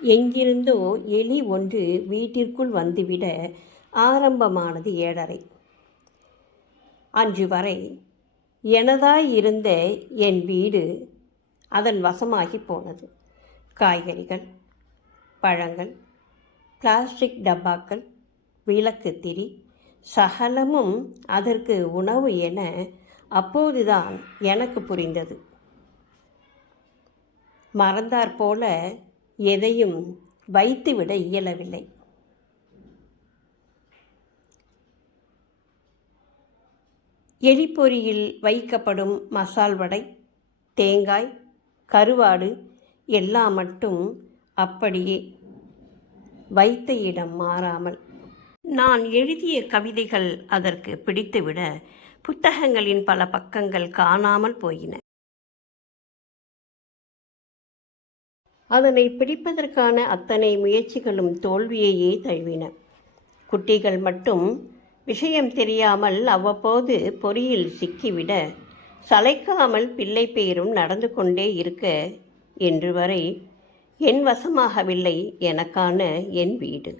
எங்கிருந்தோ எலி ஒன்று வீட்டிற்குள் வந்துவிட ஆரம்பமானது 7:30. அன்று வரை எனதாயிருந்த என் வீடு அதன் வசமாகி போனது. காய்கறிகள், பழங்கள், பிளாஸ்டிக் டப்பாக்கள், விளக்கு திரி சகலமும் அதற்கு உணவு என அப்போதுதான் எனக்கு புரிந்தது. மறந்தாற்போல எதையும் வைத்துவிட இயலவில்லை. எலிப்பொறியில் வைக்கப்படும் மசால் வடை, தேங்காய், கருவாடு எல்லாம் மட்டும் அப்படியே வைத்த இடம் மாறாமல். நான் எழுதிய கவிதைகள் அதற்கு பிடித்துவிட புத்தகங்களின் பல பக்கங்கள் காணாமல் போயின. அதனை பிடிப்பதற்கான அத்தனை முயற்சிகளும் தோல்வியையே தழுவின. குட்டிகள் மட்டும் விஷயம் தெரியாமல் அவ்வப்போது பொறியில் சிக்கிவிட சளைக்காமல் பிள்ளை பேரும் நடந்து கொண்டே இருக்க இன்று வரை என் வசமாகவில்லை எனக்கான என் வீடு.